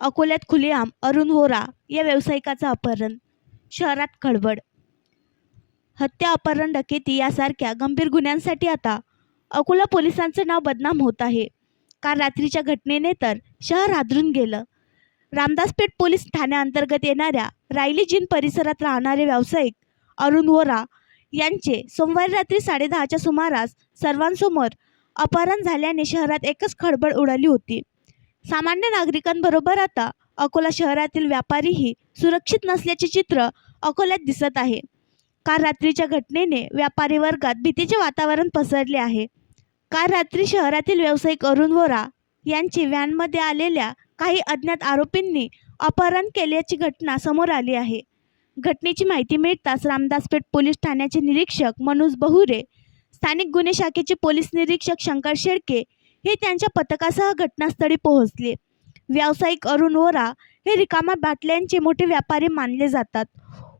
अकोल्यात खुलेआम अरुण वोरा या व्यावसायिकाचं अपहरण. शहरात खळबळ. हत्या, अपहरण, डकेती यासारख्या गंभीर गुन्ह्यांसाठी आता अकोला पोलिसांचं नाव बदनाम होत आहे. काल रात्रीच्या घटनेने तर शहर हादरून गेलं. रामदासपेठ पोलीस ठाण्याअंतर्गत येणाऱ्या रायली जीन परिसरात राहणारे व्यावसायिक अरुण वोरा यांचे सोमवारी रात्री 10:30च्या सुमारास सर्वांसमोर अपहरण झाल्याने शहरात एकच खळबळ उडाली होती. सामान्य नागरिकांबरोबर आता अकोला शहरातील व्यापारीही सुरक्षित नसल्याचे चित्र अकोल्यात दिसत आहे. काल रात्रीच्या घटनेने व्यापारी वर्गात भीतीचे वातावरण पसरले आहे. काल रात्री शहरातील व्यावसायिक अरुण वोरा यांचे व्हॅनमध्ये आलेल्या काही अज्ञात आरोपींनी अपहरण केल्याची घटना समोर आली आहे. घटनेची माहिती मिळताच रामदासपेठ पोलीस ठाण्याचे निरीक्षक मनोज बहुरे, स्थानिक गुन्हे शाखेचे पोलीस निरीक्षक शंकर शेळके हे त्यांच्या पथकासह घटनास्थळी पोहोचले. व्यावसायिक अरुण वोरा हे रिकाम्या बाटल्यांचे मोठे व्यापारी मानले जातात.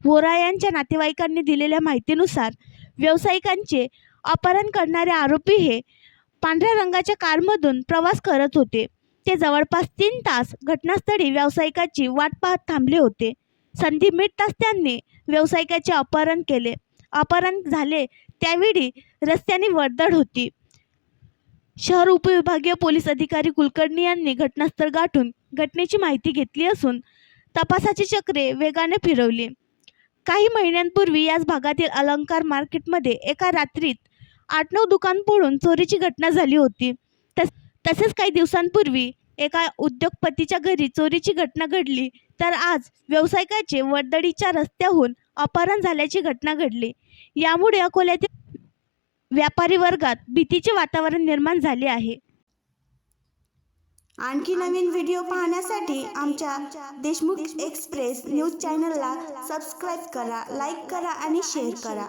वोरा यांच्या नातेवाईकांनी दिलेल्या माहितीनुसार व्यावसायिकांचे अपहरण करणारे आरोपी हे पांढऱ्या रंगाच्या कारमधून प्रवास करत होते. ते जवळपास 3 तास घटनास्थळी व्यावसायिकाची वाट पाहत थांबले होते. संधी मिळताच त्यांनी व्यावसायिकाचे अपहरण केले. अपहरण झाले त्यावेळी रस्त्याने वर्दळ होती. शहर उपविभागीय पोलीस अधिकारी कुलकर्णी यांनी घटनास्थळ गाठून घटनेची माहिती घेतली असून तपासाची चक्रे वेगाने फिरवली. काही महिन्यांपूर्वी याच भागातील अलंकार मार्केटमध्ये एका रात्रीत 8-9 दुकान फोडून चोरीची घटना झाली होती. तसेच काही दिवसांपूर्वी एका उद्योगपतीच्या घरी चोरीची घटना घडली. तर आज व्यावसायिकाचे वर्दळीच्या रस्त्याहून अपहरण झाल्याची घटना घडली. यामुळे अकोल्यातील व्यापारी वर्गात भीतीचे वातावरण निर्माण झाले आहे. आणखी नवीन व्हिडिओ पाहण्यासाठी आमच्या देशमुख एक्सप्रेस न्यूज चॅनलला सबस्क्राईब करा, लाईक करा आणि शेअर करा.